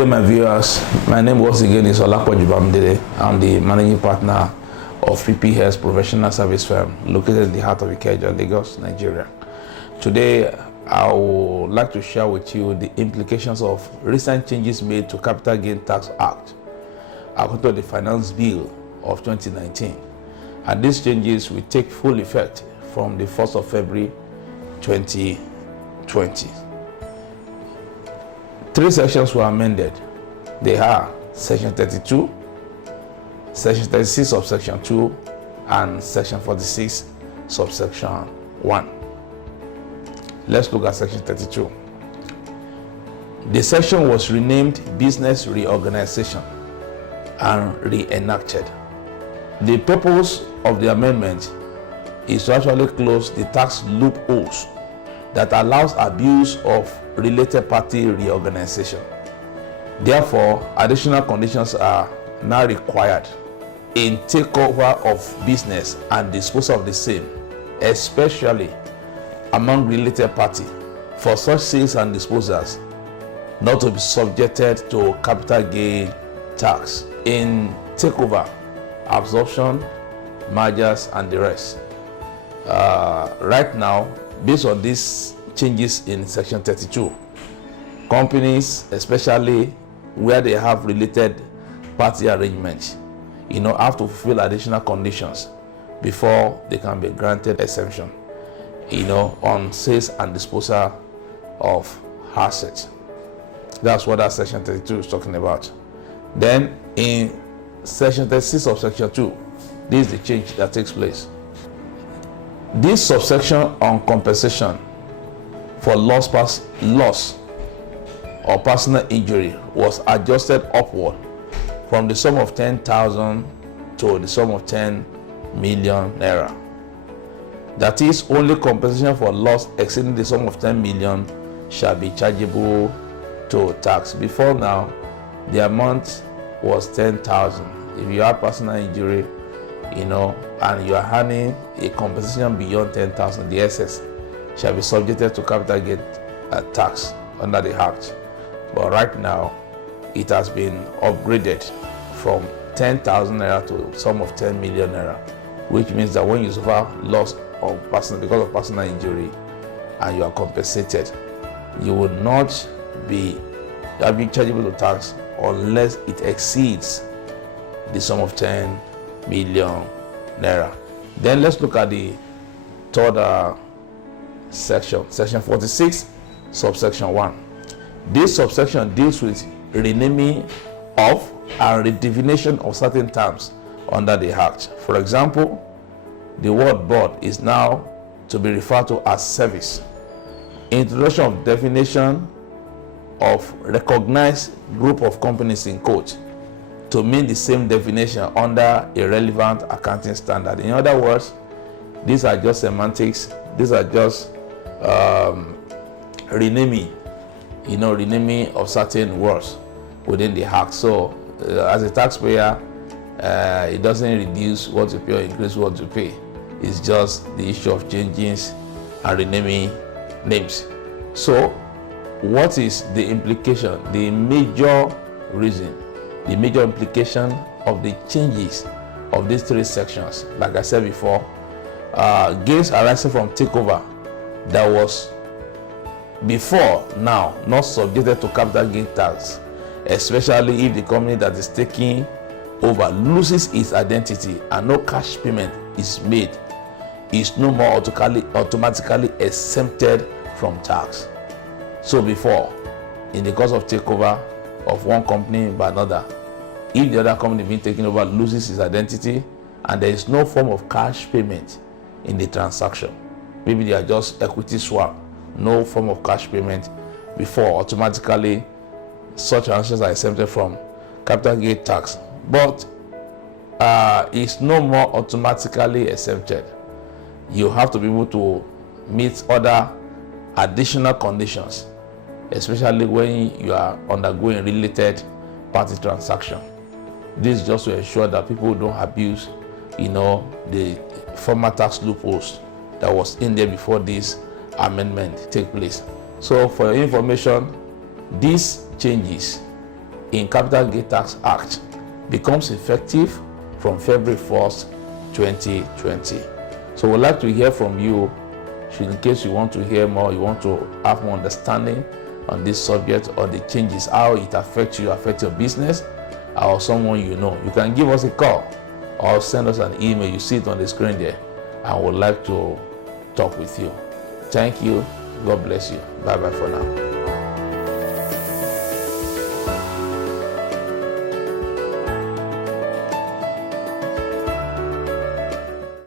day, my viewers. My name once again is Olapo Jubamdele. I'm the managing partner of PPS Professional Service Firm located in the heart of Ikeja, Lagos, Nigeria. Today, I would like to share with you the implications of recent changes made to Capital Gain Tax Act according to the Finance Bill of 2019. And these changes will take full effect from the 1st of February 2020. 3 sections were amended. They are Section 32, Section 36 of Section 2, and Section 46 subsection 1. Let's look at Section 32. The section was renamed Business Reorganization and reenacted. The purpose of the amendment is to actually close the tax loopholes that allows abuse of related party reorganization. Therefore, additional conditions are now required in takeover of business and disposal of the same, especially among related parties, for such sales and disposals not to be subjected to capital gain tax in takeover, absorption, mergers, and the rest. Right now, based on these changes in Section 32, companies, especially where they have related party arrangements, have to fulfill additional conditions before they can be granted exemption, on sales and disposal of assets. That's what that Section 32 is talking about. Then in Section 36 of Section 2, this is the change that takes place. This subsection on compensation for loss or personal injury was adjusted upward from the sum of 10,000 to the sum of 10 million naira. That is, only compensation for loss exceeding the sum of 10 million shall be chargeable to tax. Before now, the amount was 10,000. If you have personal injury, and you are earning a compensation beyond 10,000, the excess shall be subjected to capital gain tax under the Act. But right now, it has been upgraded from 10,000 naira to sum of 10 million naira, which means that when you suffer loss of because of personal injury and you are compensated, you will not be chargeable to tax unless it exceeds the sum of 10 million naira. Then let's look at the third section, Section 46, subsection 1. This subsection deals with renaming of and redefinition of certain terms under the Act. For example, the word board is now to be referred to as service. Introduction of definition of recognized group of companies in quote to mean the same definition under a relevant accounting standard. In other words, these are just semantics. These are just renaming of certain words within the Act. So, as a taxpayer, it doesn't reduce what you pay or increase what you pay. It's just the issue of changing and renaming names. So, what is the implication? The major reason, the major implication of the changes of these 3 sections, like I said before, gains arising from takeover that was before now not subjected to capital gain tax, especially if the company that is taking over loses its identity and no cash payment is made, is no more automatically exempted from tax. So before, in the course of takeover of one company by another, if the other company being taken over loses its identity and there is no form of cash payment in the transaction, maybe they are just equity swap, no form of cash payment, before automatically such transactions are exempted from capital gain tax. But it's no more automatically exempted. You have to be able to meet other additional conditions, especially when you are undergoing related party transaction. This is just to ensure that people don't abuse, the former tax loopholes that was in there before this amendment take place. So for your information, these changes in Capital Gain Tax Act becomes effective from February 1st, 2020. So we'd like to hear from you, in case you want to hear more, you want to have more understanding on this subject or the changes, how it affects you, affect your business, or someone you know. You can give us a call or send us an email. You see it on the screen there, and would like to talk with you. Thank you. God bless you. Bye bye for now.